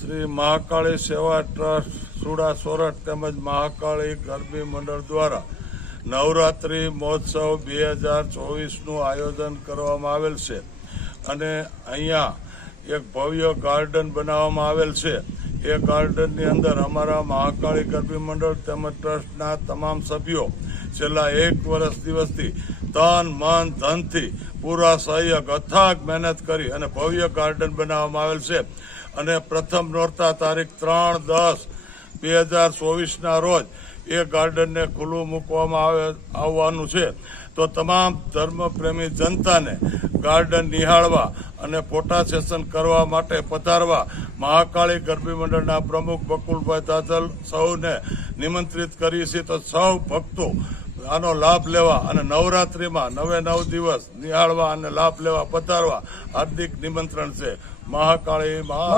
શ્રી મહાકાળી સેવા ટ્રસ્ટ સુડા સોરઠ તેમજ મહાકાળી ગરબી મંડળ દ્વારા નવરાત્રિ મહોત્સવ 2024નું આયોજન કરવામાં આવેલ છે અને અહીંયા એક ભવ્ય ગાર્ડન બનાવવામાં આવેલ છે. એ ગાર્ડનની અંદર અમારા મહાકાળી ગરબી મંડળ તેમજ ટ્રસ્ટના તમામ સભ્યો છેલ્લા 1 દિવસથી તન મન ધનથી પૂરા સહયોગ અથાગ મહેનત કરી અને ભવ્ય ગાર્ડન બનાવવામાં આવેલ છે અને પ્રથમ નોરતા તારીખ 3/10/2024ના રોજ એ ગાર્ડનને ખુલ્લું મૂકવામાં આવવાનું છે. તો તમામ ધર્મપ્રેમી જનતાને ગાર્ડન નિહાળવા અને ફોટા સેશન કરવા માટે પધારવા મહાકાળી ગરબી મંડળના પ્રમુખ બકુલભાઈ દાદલ સૌને નિમંત્રિત કરી છે. તો સૌ ભક્તો આનો લાભ લેવા અને નવરાત્રિમાં 9 દિવસ નિહાળવા અને લાભ લેવા પધારવા હાર્દિક નિમંત્રણ છે. મહાકાળી મા